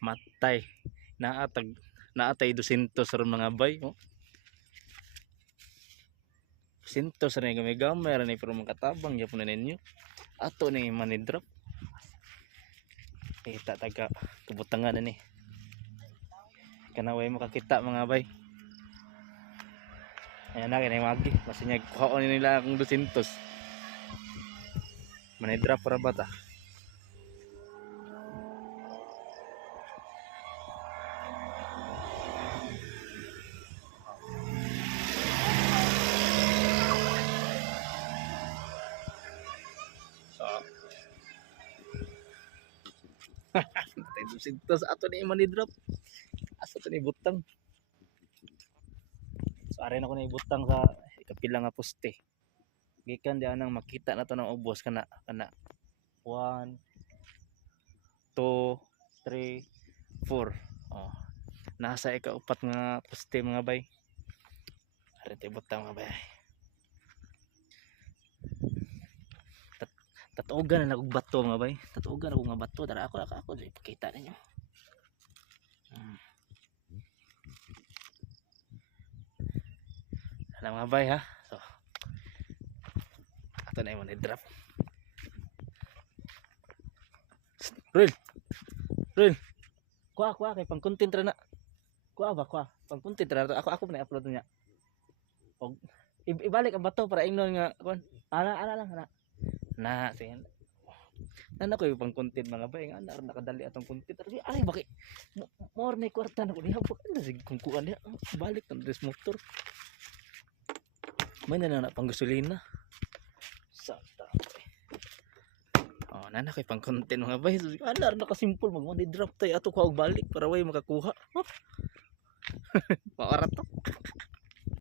matay naatay 200 ron mga bay oh. 200 rin gamay-gamay rin pero makatabang yapon na ninyo ato ni money drop kita taga kabutangan ni kanaway makakita mga bay. Ayan na kinay magi kasi niya kuhaon nila akong 200 money drop para bata. Patay 200 ato ni money drop asa to ni butang so are na ko na ibutang sa ikapila nga poste gikan di anang makita na to ng ubos kana 1 2 3 4 oh nasa ikaupat nga poste mga bay are tayo butang mga bay tatuogan na akong bato mga bay tatuogan ako nga bato tara ako ipakita ninyo alam mga bay ha so ato na yung drop real kuha kay pang content ra na kuha pang content ra ako na upload niya og ibalik ang bato para ingnon nga kon ala lang na sin nana ko pang content mga bay nga nakadali atong content ay bakit more may kwarta na ko diha po ano sig kung kuan diha balik ang dress motor may na pang gasolina sa oh nana kay pang content mga bay ala na ka simple mag money drop tay ato ko og balik para way makakuha maara to